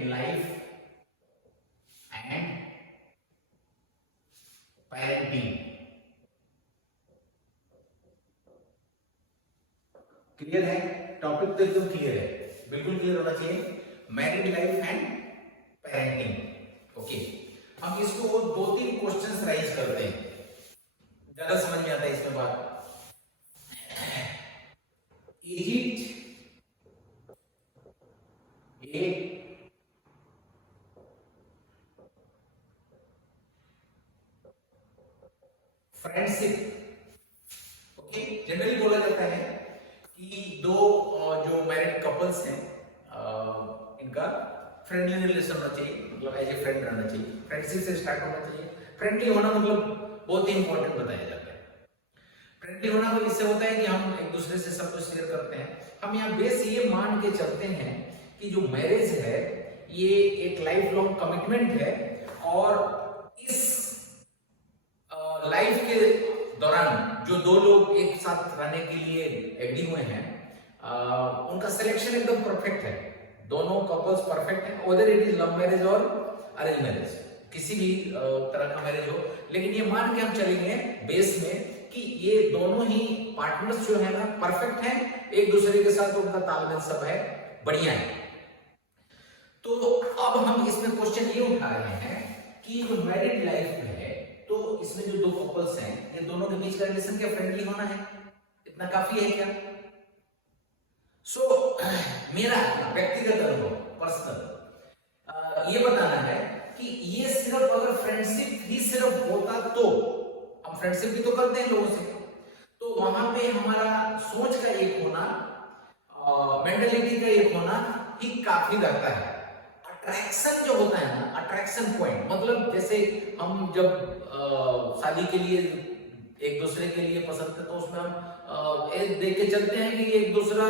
Married life and parenting. Clear है? Topic तो एकदम क्लियर है, बिल्कुल क्लियर होना चाहिए। Married life and parenting. Okay, हम इसको दो तीन क्वेश्चंस राइज करते हैं, ज्यादा समझ में आता है इसमें बात। Is it a friendship? Okay, generally बोला जाता है कि दो जो मैरिड कपल्स हैं इनका फ्रेंडली रिलेशन होना चाहिए, मतलब एज ए फ्रेंड रहना चाहिए, फ्रेंडशिप से स्टार्ट होना चाहिए। फ्रेंडली होना मतलब बहुत ही इंपॉर्टेंट बताया जाता है। फ्रेंडली होना मतलब इससे होता है कि हम एक दूसरे से सब कुछ शेयर करते हैं। हम यहाँ बेस ये मान के चलते हैं कि जो मैरिज है ये एक लाइफ लॉन्ग कमिटमेंट है, और इस लाइफ के दौरान जो दो लोग एक साथ रहने के लिए एग्री हुए हैं उनका सिलेक्शन एकदम परफेक्ट है। दोनों कपल्स परफेक्ट हैं, whether it is love marriage और अरेंज मैरिज, किसी भी तरह का मैरिज हो। लेकिन ये मान के हम चलेंगे बेस में कि ये दोनों ही पार्टनर्स जो है ना परफेक्ट हैं, एक दूसरे के साथ उनका तालमेल सब है, बढ़िया है। तो अब हम इसमें क्वेश्चन ये उठा रहे हैं कि जो मैरिड लाइफ है तो इसमें जो दो कपल्स हैं ये दोनों के बीच का रिलेशन क्या फ्रेंडली होना है? इतना काफी है क्या? मेरा व्यक्तिगत अनुभव पर्सनल ये बताना है कि ये सिर्फ अगर फ्रेंडशिप ही सिर्फ होता तो, हम फ्रेंडशिप भी तो करते हैं लोगों से, तो वहां पे हमारा सोच का एक होना, मेंटालिटी का एक होना ही काफी रहता है। अट्रैक्शन जो होता है ना, अट्रैक्शन पॉइंट, मतलब जैसे हम जब शादी के लिए एक दूसरे के लिए पसंद करते हैं तो उसमें हम देख के चलते हैं कि एक दूसरा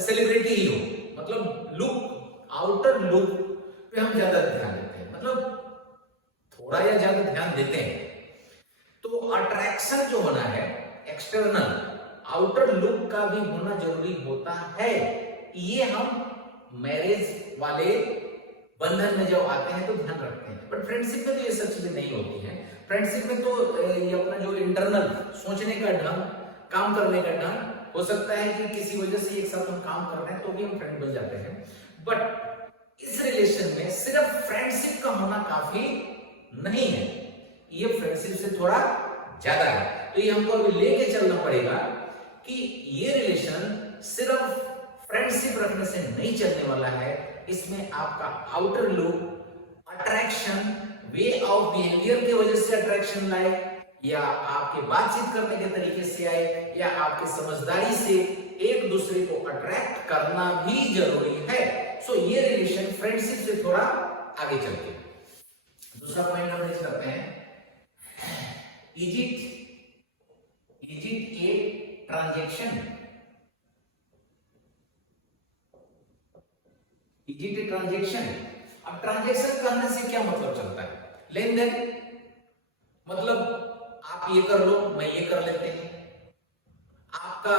सेलिब्रिटी ही हो, मतलब लुक, आउटर लुक पे हम ज्यादा ध्यान देते हैं, मतलब थोड़ा या ज्यादा ध्यान देते हैं। तो अट्रैक्शन जो होना है एक्सटर्नल, आउटर लुक का भी होना जरूरी होता है। ये हम मैरिज वाले बंधन में जब आते हैं तो ध्यान रखते हैं, बट फ्रेंडशिप में तो ये सब चीजें नहीं होती हैं। फ्रेंडशिप में तो ये अपना जो इंटरनल सोचने का ढंग, काम करने का ढंग, हो सकता है कि किसी वजह से एक साथ हम काम कर रहे हैं तो भी हम फ्रेंड बन जाते हैं, बट इस रिलेशन में सिर्फ फ्रेंडशिप का होना काफी नहीं है, ये फ्रेंडशिप से थोड़ा ज्यादा है। तो ये हमको अभी लेके चलना पड़ेगा कि ये रिलेशन सिर्फ फ्रेंडशिप रखने से नहीं चलने वाला है, इसमें आपका outer look, attraction, way of behaviour की वजह से अट्रैक्शन लाए, या आपके बातचीत करने के तरीके से आए, या आपके समझदारी से एक दूसरे को अट्रैक्ट करना भी जरूरी है। सो ये रिलेशन फ्रेंडशिप से थोड़ा आगे चलते हैं। दूसरा पॉइंट हम रेज करते हैं, is it a transaction? Is it a transaction? अब ट्रांजैक्शन करने से क्या मतलब चलता है? लेन देन, मतलब आप ये कर लो, मैं ये कर लेते हैं, आपका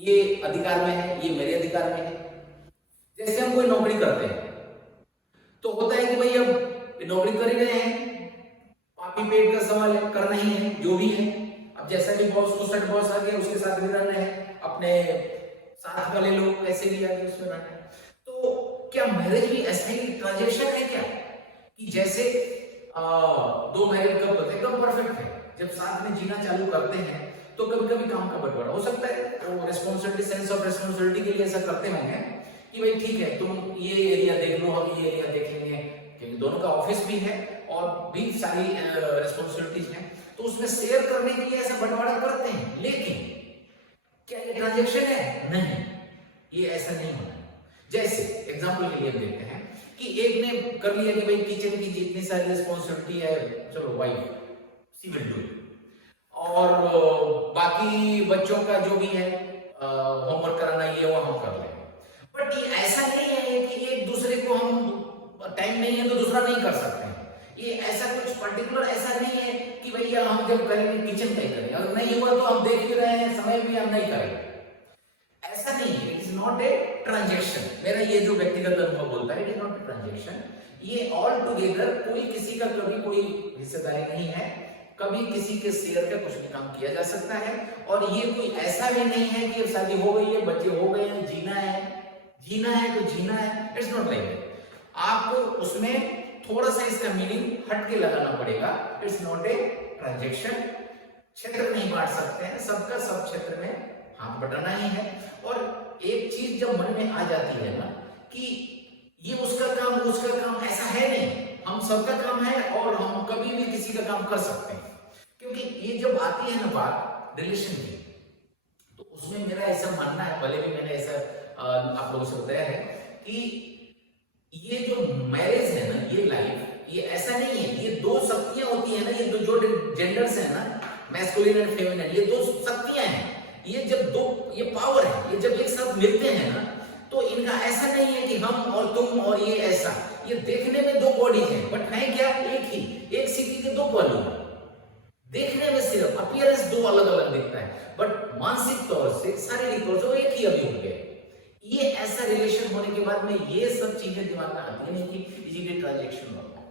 ये अधिकार में है, ये मेरे अधिकार में है। जैसे हम कोई नौकरी करते हैं तो होता है कि भाई अब नौकरी कर ही रहे हैं, पापी पेट का सवाल है, करना ही है जो भी है। अब जैसा भी बॉस को सेट बॉस आ गया उसके साथ भी रहना है, अपने साथ वाले लोग कैसे भी आगे उसमें रहना है। तो क्या मैरिज भी ऐसा ही ट्रांजैक्शन है क्या, कि जैसे दो मैरिड कपल एकदम परफेक्ट है, जब साथ में जीना चालू करते हैं तो कभी कभी काम का बंटवारा हो सकता है, तो रिस्पॉन्सिबिलिटी, सेंस ऑफ रिस्पॉन्सिबिलिटी के लिए ऐसा करते होंगे कि भाई ठीक है तुम ये एरिया देख लो, हम ये एरिया देख लेंगे, क्योंकि दोनों का ऑफिस भी है और भी सारी रिस्पॉन्सिबिलिटीज हैं, तो उसमें शेयर करने के लिए ऐसा बंटवारा करते हैं। लेकिन क्या ये ट्रांजैक्शन है? नहीं, ये ऐसा नहीं होना। जैसे एग्जांपल के लिए हम देखते हैं कि एक ने कर लिया कि भाई किचन की जितनी सारी रिस्पॉन्सिबिलिटी है चलो वाइफ सी विल डू, और बाकी बच्चों का जो भी है होमवर्क कराना ये वो हम कर लेंगे। बट ये ऐसा नहीं है कि एक दूसरे को हम टाइम नहीं है तो दूसरा नहीं कर सकते हैं। ये ऐसा कुछ पर्टिकुलर ऐसा नहीं है कि भैया हम जब करेंगे किचन का ही करेंगे, अगर नहीं हुआ तो हम देख भी रहे हैं समय भी हम नहीं करेंगे, ऐसा नहीं है। It is not a transaction, मेरा ये जो व्यक्तिगत अनुभव बोलता है, it is not a transaction. ये ऑल टुगेदर कोई किसी का कभी कोई हिस्सेदारी नहीं है, कभी किसी के शेयर का कुछ भी काम किया जा सकता है। और ये कोई ऐसा भी नहीं है कि शादी हो गई है, बच्चे हो गए हैं, जीना है तो जीना है, इट्स नॉट लाइक दैट। आपको उसमें थोड़ा सा इसका मीनिंग हट के लगाना पड़ेगा। It's not a transaction. क्षेत्र नहीं बांट सकते हैं, सबका सब क्षेत्र में हाथ बटाना ही है। और एक चीज जब मन में आ जाती है ना कि ये उसका काम उसका काम, ऐसा है नहीं, हम सबका काम है और हम कभी भी किसी का काम कर सकते हैं। क्योंकि ये जब आती है ना बात रिलेशन की, तो उसमें मेरा ऐसा मानना है, भले भी मैंने ऐसा आप लोगों से बताया है कि ये जो मैरिज है ना, ये लाइफ, ये ऐसा नहीं है, ये दो शक्तियां होती है ना, ये दो जो जेंडर्स है ना, मैस्कुलिन एंड फेमिनिन, ये दो शक्तियां हैं। ये जब दो, ये पावर है, ये जब एक साथ मिलते हैं ना, तो इनका ऐसा नहीं है कि हम और तुम और ये ऐसा। ये देखने में दो बॉडीज हैं, बट है क्या एक ही, एक सिक्के के दो पहलू। देखने में सिर्फ अपीयरेंस दो अलग अलग दिखता है, बट मानसिक तौर से, शारीरिक तौर से एक ही अभी हो गया। ये ऐसा रिलेशन होने के बाद में ये सब चीजें दिमाग में आती नहीं कि इजीली ट्रांजैक्शन होगा।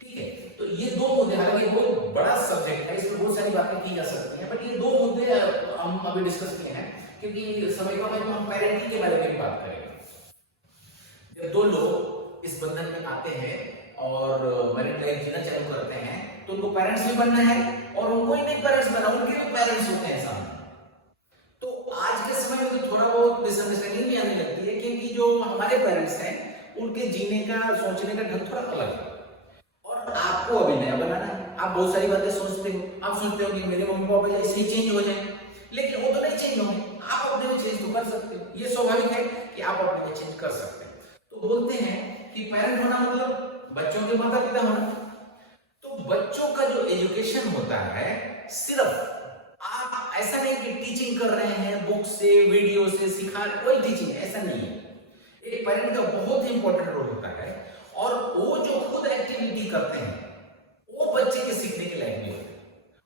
ठीक है, तो ये दो मुद्दे, हालांकि बहुत बड़ा सब्जेक्ट है, इसमें बहुत सारी बातें की जा सकती हैं, बट ये दो मुद्दे हम अभी डिस्कस किए हैं क्योंकि समय का में हम पेरेंटिंग के बारे में बात करेंगे। जब दो लोग इस बंधन में आते हैं और मैरिड लाइफ जीना चालू करते हैं, तो उनको पेरेंट्स भी बनना है और उनको ही नहीं पेरेंट्स बना, उनके भी पेरेंट्स होते हैं सामने। तो आज के समय में तो थोड़ा बहुत मिसअंडरस्टैंडिंग भी आने लगती है, क्योंकि जो हमारे पेरेंट्स हैं उनके जीने का, सोचने का ढंग थोड़ा अलग है और आपको अभी नया बनाना है। आप बहुत सारी बातें सोचते हो, आप सोचते हो कि मेरे मम्मी पापा ऐसे ही चेंज हो जाए, लेकिन वो तो नहीं चेंज होंगे। आप अपने में चेंज तो कर सकते हो, ये स्वाभाविक है कि आप अपने में चेंज कर सकते हैं। तो बोलते हैं कि पेरेंट होना मतलब बच्चों के माता पिता होना। तो बच्चों का जो एजुकेशन होता है, सिर्फ आप ऐसा नहीं कि टीचिंग कर रहे हैं बुक से, वीडियो से सिखा, कोई टीचिंग ऐसा नहीं है। एक पेरेंट का बहुत ही इंपॉर्टेंट रोल होता है और वो जो खुद एक्टिविटी करते हैं वो बच्चे के सीखने के लायक भी होते हैं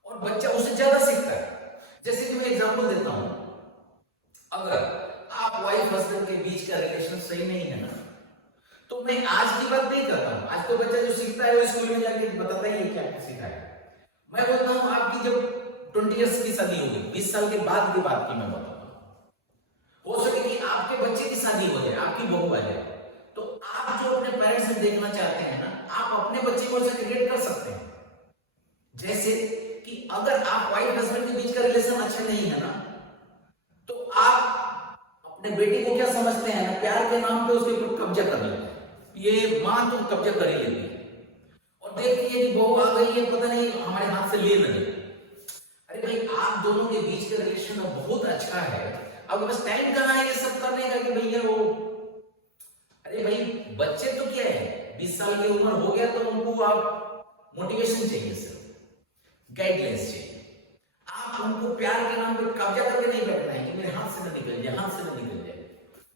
और बच्चा उससे ज्यादा सीखता है। जैसे कि मैं एग्जांपल देता हूं, अगर आप वाइफ हस्बैंड के बीच का रिलेशन सही नहीं है ना, तो मैं आज की बात नहीं करता हूं। आज तो बच्चा जो सीखता है वो स्कूल में जाके बताता ही है क्या सीखा है। मैं बोलता हूं आपकी जब 20 इयर्स की शादी होगी, 20 साल के बाद की बात की मैं बताता हूं। हो सके कि आपके बच्चे की शादी हो जाए, आपकी बहू आ जाए, तो आप जो अपने पेरेंट्स से देखना चाहते हैं ना, आप अपने बच्चे को ऐसे क्रिएट कर सकते हैं। जैसे कि अगर आप वाइफ हस्बैंड के बीच का रिलेशन अच्छा नहीं है ना, तो आप अपने बेटी को क्या समझते हैं ना, प्यार के नाम पे उसके ऊपर कब्जा कर लेते हैं। ये मां तो कब्जा कर ही लेती है और देखती है कि बहू आ गई है, पता नहीं हमारे हाथ से ले ना ले। अरे भाई, आप दोनों के बीच का रिलेशन बहुत अच्छा है, अब बस टाइम कहां है ये सब करने का कि भैया वो, अरे भाई बच्चे तो क्या है, 20 साल की उम्र हो गया तो उनको आप मोटिवेशन चाहिए, सिर्फ गाइडलाइंस चाहिए। आप उनको प्यार के नाम पे कब्जा करके नहीं बैठना है कि मेरे हाथ से ना निकल जाए, हाथ से ना निकल जाए।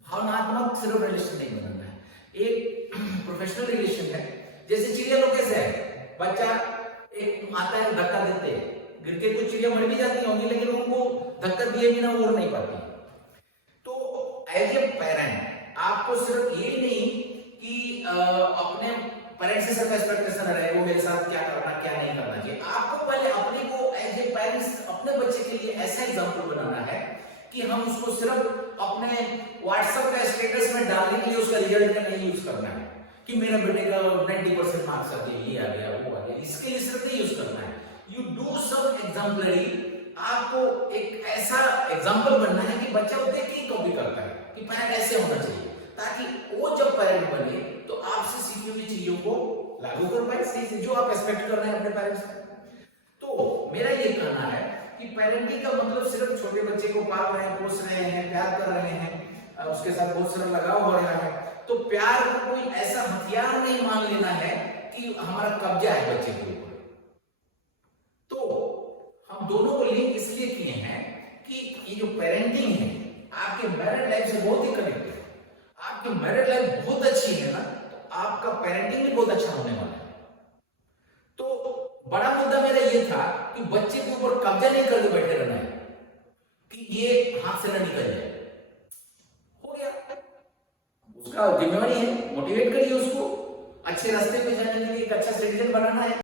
भावनात्मक सिर्फ रिलेशन नहीं बनाना है, एक प्रोफेशनल रिलेशन है। जैसे चिड़िया लोग कैसे है, बच्चा एक आता है, धक्का देते हैं, गिर के कुछ चिड़िया मर भी जाती होंगी, लेकिन उनको धक्का दिए बिना उड़ नहीं पाती। तो एज ए पेरेंट आपको सिर्फ ये नहीं कि अपने पेरेंट्स से सब एक्सपेक्टेशन रहे वो मेरे साथ क्या करना क्या नहीं करना चाहिए। आपको पहले अपने को एज ए पेरेंट्स अपने बच्चे के लिए ऐसा एग्जांपल बनाना है कि हम उसको सिर्फ अपने व्हाट्सएप का स्टेटस में डालने के लिए उसका रिजल्ट का नहीं यूज करना है कि मेरा बेटे का 90% मार्क्स आ गए, ये आ गया, वो आ गया, इसके लिए सिर्फ नहीं यूज करना है। You do some exemplary. आपको एक ऐसा एग्जाम्पल बनना है कि बच्चा वो देख के कॉपी करता है कि पेरेंट ऐसे होना चाहिए, ताकि वो जब पेरेंट बने तो आपसे सीखी हुई चीजों को लागू कर पाए सही से, जो आप एक्सपेक्ट कर रहे हैं अपने पेरेंट्स से। तो मेरा ये कहना है कि पेरेंटिंग का मतलब सिर्फ छोटे बच्चे को पाल रहे हैं, पोस रहे हैं, प्यार कर रहे हैं, उसके साथ बहुत सारा लगाव हो रहा है। तो प्यार को कोई ऐसा हथियार नहीं मान लेना है कि हमारा कब्जा है बच्चे के ऊपर। तो हम दोनों को लिंक इसलिए किए हैं कि ये जो पेरेंटिंग है आपके मैरिड लाइफ से बहुत ही कनेक्टेड है। आपकी मैरिड लाइफ बहुत अच्छी है ना, तो आपका पेरेंटिंग भी बहुत अच्छा होने वाला है। तो बड़ा मुद्दा मेरा ये था कि बच्चे के ऊपर कब्जा नहीं करके बैठे रहना है कि ये हाथ से ना निकल जाए। हो गया, उसका जिम्मेवारी है, मोटिवेट करिए उसको अच्छे रास्ते पे जाने के लिए, एक अच्छा सिटीजन बनाना है।